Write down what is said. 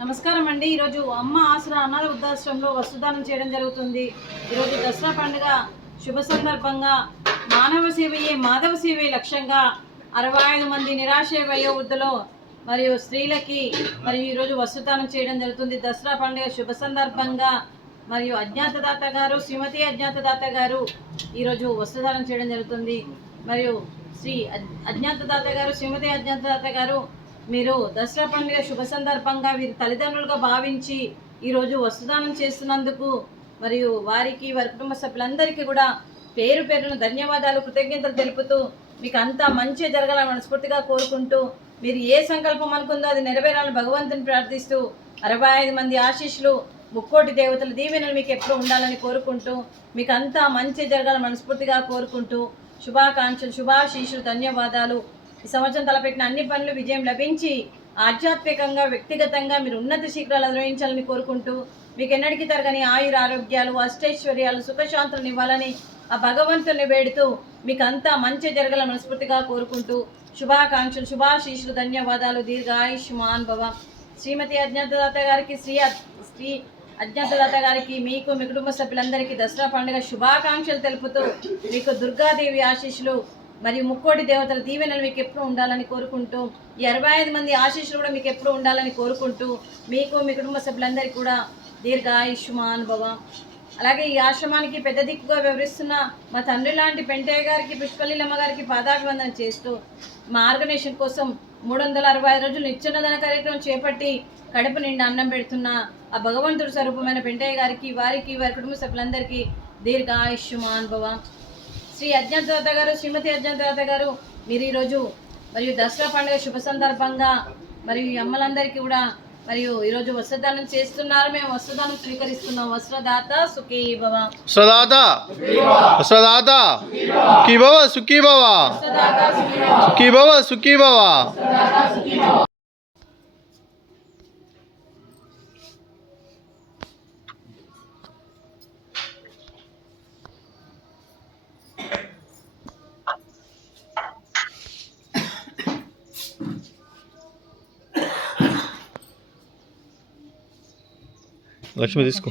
నమస్కారం అండి. ఈరోజు అమ్మ ఆసరా అనాథ వృద్ధాశ్రమంలో వస్తుదానం చేయడం జరుగుతుంది. ఈరోజు దసరా పండుగ శుభ సందర్భంగా మానవ సేవయే మాధవ సేవే లక్ష్యంగా 65 మంది నిరాశ వయోవృద్ధులు మరియు స్త్రీలకి మరియు ఈరోజు వస్తుదానం చేయడం జరుగుతుంది. దసరా పండుగ శుభ సందర్భంగా మరియు అజ్ఞాతదాత గారు శ్రీమతి అజ్ఞాతదాత గారు ఈరోజు వస్తుదానం చేయడం జరుగుతుంది. మరియు శ్రీ అజ్ఞాతదాత గారు శ్రీమతి అజ్ఞాతదాత గారు మీరు దసరా పండుగ శుభ సందర్భంగా వీరి తల్లిదండ్రులుగా భావించి ఈరోజు వస్తుదానం చేస్తున్నందుకు మరియు వారికి వారి కుటుంబ సభ్యులందరికీ కూడా పేరు పేరున ధన్యవాదాలు కృతజ్ఞతలు తెలుపుతూ మీకు అంతా మంచి జరగాలని మనస్ఫూర్తిగా కోరుకుంటూ మీరు ఏ సంకల్పం అనుకుందో అది నెరవేరాలని భగవంతుని ప్రార్థిస్తూ 65 మంది ఆశీస్సులు ముక్కోటి దేవతల దీవెనలు మీకు ఎప్పుడు ఉండాలని కోరుకుంటూ మీకు అంతా మంచి జరగాలని మనస్ఫూర్తిగా కోరుకుంటూ శుభాకాంక్షలు శుభాశీస్సులు ధన్యవాదాలు. ఈ సంవత్సరం తలపెట్టిన అన్ని పనులు విజయం లభించి ఆధ్యాత్మికంగా వ్యక్తిగతంగా మీరు ఉన్నత శిఖరాలు అధిరోహించాలని కోరుకుంటూ మీకు ఎన్నటికీ తరగని ఆయుర ఆరోగ్యాలు అష్టైశ్వర్యాలు సుఖశాంతులను ఇవ్వాలని ఆ భగవంతుని వేడుతూ మీకు అంతా మంచి జరగాలని మనస్ఫూర్తిగా కోరుకుంటూ శుభాకాంక్షలు శుభాశీస్సులు ధన్యవాదాలు. దీర్ఘాయుష్మాన్ భవ. శ్రీమతి అజ్ఞాతదాత గారికి శ్రీ అజ్ఞాతదాత గారికి మీకు మీ కుటుంబ సభ్యులందరికీ దసరా పండుగ శుభాకాంక్షలు తెలుపుతూ మీకు దుర్గాదేవి ఆశీస్సులు మరియు ముక్కోటి దేవతల దీవెనలు మీకు ఎప్పుడు ఉండాలని కోరుకుంటూ ఈ 65 మంది ఆశీస్సులు కూడా మీకు ఎప్పుడు ఉండాలని కోరుకుంటూ మీకు మీ కుటుంబ సభ్యులందరికీ కూడా దీర్ఘాయుష్మాన్ భవ. అలాగే ఈ ఆశ్రమానికి పెద్ద దిక్కుగా వివరిస్తున్న మా తండ్రి లాంటి పెంటయ్య గారికి పుష్పలీలమ్మ గారికి పాదాభివందన చేస్తూ మా ఆర్గనైజేషన్ కోసం 365 రోజులు నిత్యన్నదాన కార్యక్రమం చేపట్టి కడుపు నిండా అన్నం పెడుతున్న ఆ భగవంతుడు స్వరూపమైన పెంటయ్య గారికి వారికి వారి కుటుంబ సభ్యులందరికీ దీర్ఘాయుష్మాన్ భవ. శ్రీ అజ్ఞాతదాత గారు శ్రీమతి అజ్ఞాతదాత గారు మీరు ఈరోజు మరియు దసరా పండుగ శుభ సందర్భంగా మరియు ఈ అమ్మలందరికీ కూడా మరియు ఈరోజు వస్త్రదానం చేస్తున్నారు. మేము వస్త్రదానం స్వీకరిస్తున్నాం. వస్త్రదాత సుఖీ భవ. వస్త్రదాత వస్త్రదాత సుఖీ భవ సుఖీ భవ సుఖీ భవ సుఖీ భవ. లక్ష్మి తీసుకో.